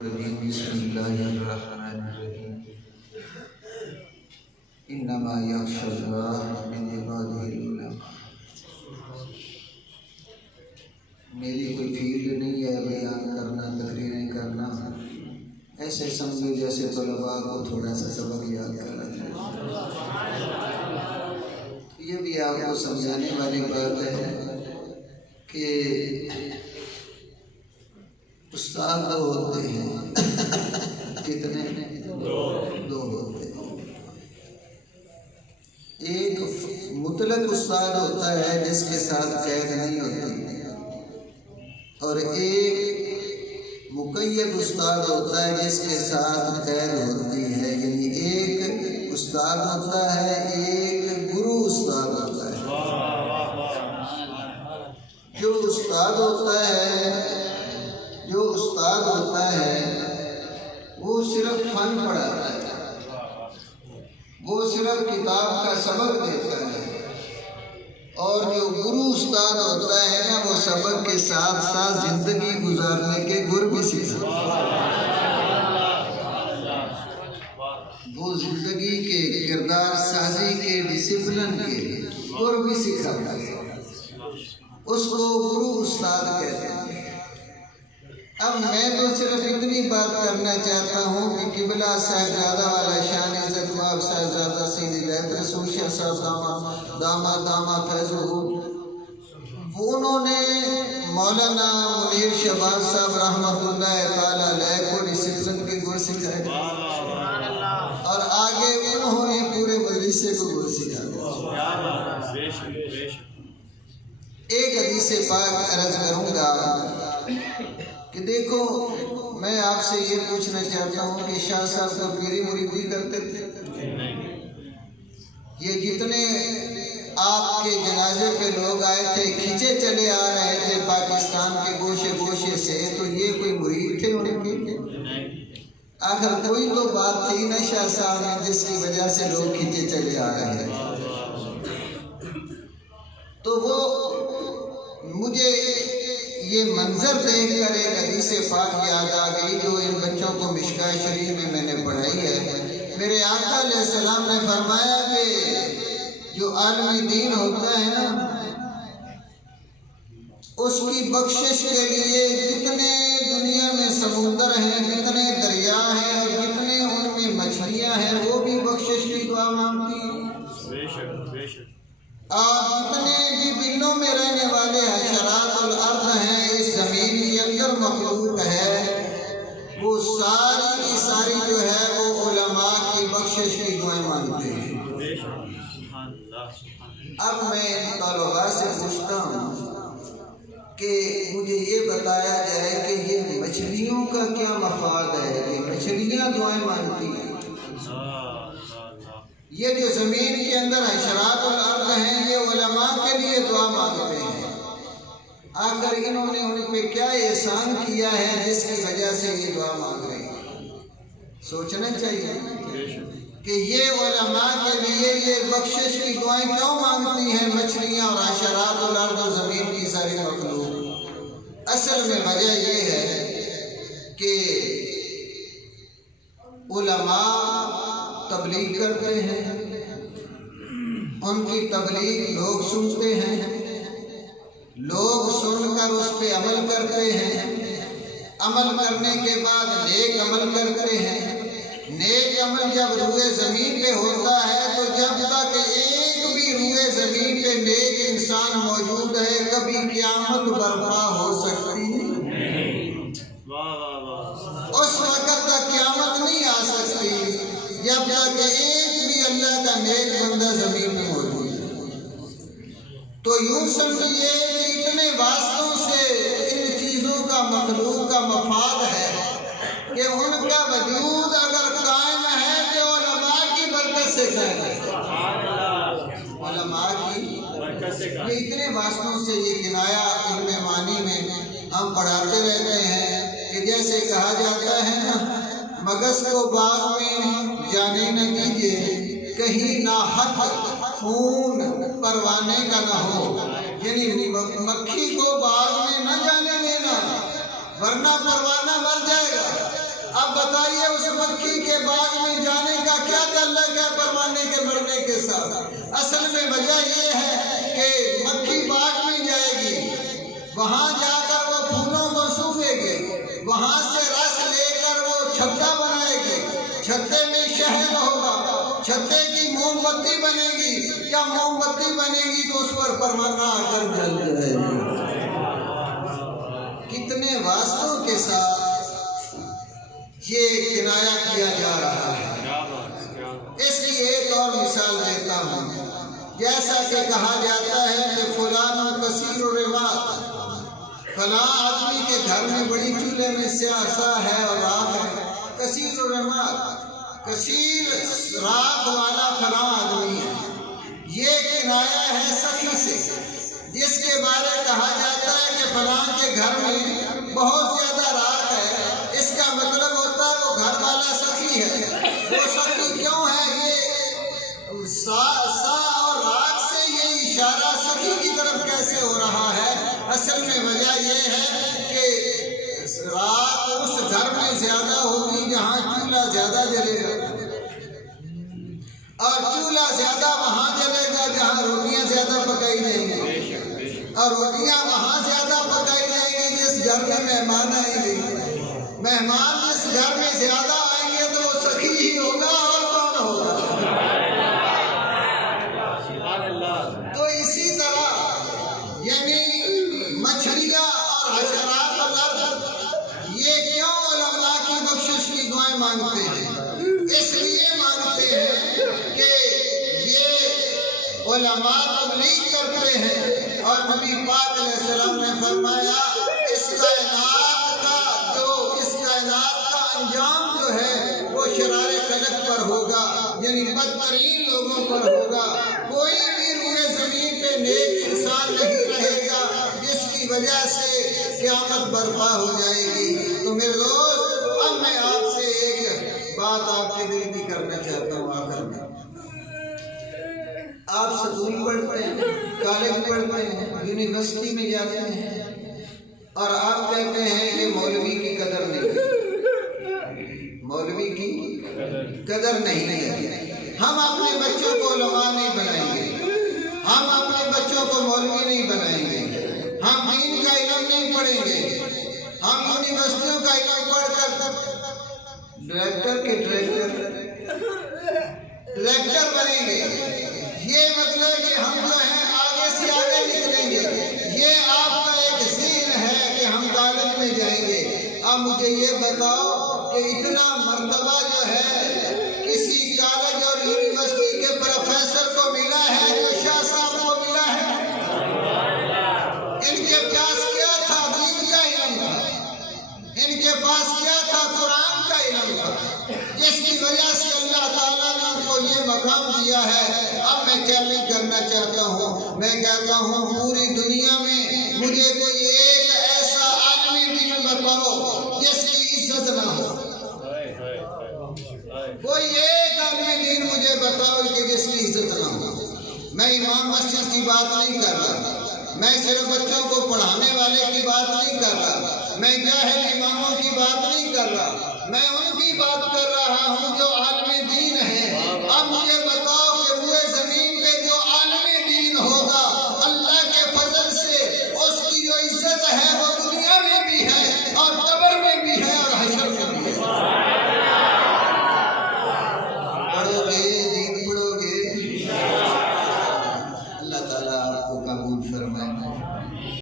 بسم اللہ الرحمن الرحیم انما یخشی اللہ من عبادہ العلماء۔ میری کوئی فیلڈ نہیں ہے بیان کرنا، تقریریں کرنا، ایسے سمجھو جیسے طلباء کو تھوڑا سا سبق یاد کرنا ہے۔ یہ بھی آپ کو سمجھانے والی بات ہے کہ استاد دو ہوتے ہیں، کتنے؟ دو ہوتے ہیں۔ ایک مطلق استاد ہوتا ہے جس کے ساتھ قید نہیں ہوتی، اور ایک مقید استاد ہوتا ہے جس کے ساتھ قید ہوتی ہے۔ یعنی ایک استاد ہوتا ہے، ایک گرو استاد ہوتا ہے۔ جو استاد ہوتا ہے وہ صرف فن پڑھاتا ہے، وہ صرف کتاب کا سبق دیتا ہے، اور جو گرو استاد ہوتا ہے نا، وہ سبق کے ساتھ ساتھ زندگی گزارنے کے گر بھی سکھاتا ہے۔ وہ زندگی کے کردار سازی کے ڈسپلن کے گر بھی سکھاتا ہے۔ اس کو گرو استاد کہتے ہیں۔ اب میں تو صرف اتنی بات کرنا چاہتا ہوں کہ قبلہ صاحبزادہ والا شان عزت مآب صاحبزادہ سید ہدایت رسول شاہ صاحب دامہ فیض انہوں نے مولانا منیر شہباز صاحب رحمۃ اللہ تعالی علیہ کو ڈسپلن کے گر سکھائے، اور آگے انہوں نے پورے مدرسے کو گر سکھایا۔ ایک حدیث پاک عرض کروں گا کہ دیکھو، میں آپ سے یہ پوچھنا چاہتا ہوں کہ شاہ صاحب کو پیری مریدی کرتے تھے؟ یہ جتنے آپ کے جنازے پہ لوگ آئے تھے، کھینچے چلے آ رہے تھے پاکستان کے گوشے گوشے سے، تو یہ کوئی مرید تھے ان کے؟ آخر کوئی تو بات تھی نا شاہ صاحب میں جس کی وجہ سے لوگ کھینچے چلے آ رہے ہیں۔ تو وہ مجھے یہ منظر دیکھ کر ایک حدیث پاک یاد آ گئی جو ان بچوں کو مشکاہ شریف میں نے پڑھائی ہے۔ میرے آقا علیہ السلام نے فرمایا کہ جو عالم دین ہوتا ہے نا، اس کی بخشش کے لیے جتنے دنیا میں سمندر ہیں، جتنے دریا ہیں، اور جتنے ان میں مچھلیاں ہیں، وہ بھی بخشش کی دعا مانگتی ہیں۔ اور جتنے بھی بلوں میں رہنے والے حشرات الارض ہیں، اس زمین کے اندر مخلوق ہے، وہ ساری کی ساری جو ہے وہ علماء کی بخشش کی دعائیں مانگتے ہیں۔ اب میں طلباء سے پوچھتا ہوں کہ مجھے یہ بتایا جائے کہ یہ مچھلیوں کا کیا مفاد ہے کہ مچھلیاں دعائیں مانگتی ہیں؟ یہ جو زمین کے اندر حشرات الارض ہیں، یہ علماء کے لیے دعا مانگتے ہیں۔ آخر انہوں نے ان پہ کیا احسان کیا ہے جس کی وجہ سے یہ دعا مانگ رہے ہیں؟ سوچنا چاہیے کہ یہ علماء کے لیے یہ بخشش کی دعائیں کیوں مانگتی ہیں مچھلیاں اور حشرات الارض اور زمین کی ساری مخلوق؟ اصل میں وجہ یہ ہے کہ علماء تبلیغ کرتے ہیں، ان کی تبلیغ لوگ سنتے ہیں، لوگ سن کر اس پہ عمل کرتے ہیں، عمل کرنے کے بعد نیک عمل کرتے ہیں۔ نیک عمل جب روئے زمین پہ ہوتا ہے تو جب تک ایک بھی روئے زمین پہ نیک انسان موجود ہے، کبھی قیامت برپا ہو سکتی نہیں۔ اس وقت تک قیامت نہیں آ سکتی جب تک ایک بھی اللہ کا نیک بندہ زمین میں موجود ہے۔ تو یوں سمجھیے کہ اتنے واسطوں سے ان چیزوں کا مخلوق کا مفاد ہے کہ ان کا وجود اگر قائم ہے تو علماء کی برکت سے قائم ہے۔ علماء کی برکت سے قائم ہے۔ یہ اتنے واسطوں سے یہ کنایا علم معنی میں ہم پڑھاتے رہتے ہیں کہ جیسے کہا جاتا ہے نا، مگس کو باغ میں جانے نہ دیجیے، کہیں نہ حق خون پروانے کا نہ ہو۔ یعنی مکھی کو باغ میں نہ جانے دینا، ورنہ پروانہ مر جائے گا۔ اب بتائیے اس مکھی کے باغ میں جانے کا کیا تعلق ہے پروانے کے مرنے کے ساتھ؟ اصل میں وجہ یہ ہے کہ مکھی باغ میں جائے گی، وہاں جا کر وہ پھولوں کو سونگھے گی، وہاں سے رس لے کر وہ چھتا بنائے گی، چھتے میں شہد ہوگا، چھتے کی موم بتی بنے گی، کیا موم بتی بنے گی تو اس پر پروانہ آ کر جل جائے گی۔ کتنے واسطوں کے ساتھ یہ کنایہ کیا جا رہا ہے۔ اس کی ایک اور مثال دیتا ہوں، جیسا کہ کہا جاتا ہے کہ فلاں کثیر الرماد، فلاں آدمی کے گھر میں بڑی چولہے میں سیاسہ ہے اور راکھ ہے، کثیر الرماد، کثیر راکھ والا فلاں آدمی ہے۔ یہ کنایہ ہے سخی سے، جس کے بارے کہا جاتا ہے کہ فلاں کے گھر میں بہت زیادہ راکھ ہے، اس کا مطلب ہوتا ہے وہ گھر والا سخی ہے۔ وہ سخی کیوں ہے؟ یہ سا اور راکھ سے یہ اشارہ سخی کی طرف کیسے ہو رہا ہے؟ اصل میں وجہ یہ ہے کہ راکھ اس گھر میں زیادہ ہوگی جہاں چولہا زیادہ جلے گا، اور چولہا زیادہ وہاں جلے گا جہاں روٹیاں زیادہ پکائی جائیں گی، اور روٹیاں وہاں زیادہ پکائی جائیں گی جس گھر میں مہمان آئیں گے۔ مہمان جس گھر میں زیادہ آئیں گے تو وہ سخی ہی ہوگا، اور کون ہوگا؟ تو اسی طرح یعنی مچھلیاں اور حشرات الارض یہ کیوں علماء کی بخشش کی دعائیں مانگتے ہیں؟ اس لیے مانگتے ہیں کہ یہ علماء تبلیغ کرتے ہیں، اور نبی پاک علیہ السلام نے فرمایا اس کائنات کا انجام جو ہے وہ شرار خلق پر ہوگا، یعنی بدترین لوگوں پر ہوگا۔ کوئی بھی روئے زمین پہ نیک انسان نہیں رہے گا، جس کی وجہ سے قیامت برپا ہو جائے گی۔ تو میرے دوست، اب میں آپ سے ایک بات آپ کے دل کی کرنا چاہتا ہوں آخر میں۔ آپ سکول پڑھتے ہیں، کالج پڑھتے ہیں، یونیورسٹی میں جاتے ہیں، اور آپ کہتے ہیں کہ مولوی کی قدر نہیں، مولوی کی قدر نہیں ہے۔ ہم اپنے بچوں کو علماء نہیں بنائیں گے، ہم اپنے بچوں کو مولوی نہیں بنائیں گے، ہم دین کا علم نہیں پڑھیں گے، ہم یونیورسٹیوں کا علم پڑھ کر ڈائریکٹر کے ڈائریکٹر بنیں گے۔ یہ مطلب کہ ہم جو ہیں آگے سے آگے نکلیں گے۔ یہ آپ کا ایک ذہن ہے کہ ہم کالج میں جائیں گے۔ اب مجھے یہ بتاؤ کہ اتنا مرتبہ جو ہے کسی کالج اور یونیورسٹی کے پروفیسر کو ملا ہے جو شاہ صاحب کو ملا ہے؟ ان کے پاس کیا تھا؟ دین کا علم تھا، ان کے پاس کیا تھا؟ قرآن کا علم تھا، جس کی وجہ سے اللہ تعالیٰ نے ان کو یہ مقام دیا ہے۔ اب میں چیلنج کرنا چاہتا ہوں، میں کہتا ہوں پوری دنیا میں مجھے کوئی ایک ایسا عالمی دین بتاؤ جس کی عزت نہ ہو، کوئی ایک عالمی دین مجھے بتاؤ کہ جس کی عزت نہ ہو۔ میں امام مسجد کی بات نہیں کر رہا، میں صرف بچوں کو پڑھانے والے کی بات نہیں کر رہا، میں جاہل اماموں کی بات نہیں کر رہا، میں ان کی بات کر رہا ہوں جو عالم دین ہیں۔ اب مجھے بتاؤ کہ روئے زمین پہ جو عالم دین ہوگا اللہ کے فضل سے اس کی جو عزت ہے وہ دنیا میں بھی ہے اور قبر میں بھی ہے اور حشر میں بھی ہے۔ پڑھو گے، دین پڑھو گے، اللہ تعالیٰ آپ کو قبول فرمائے۔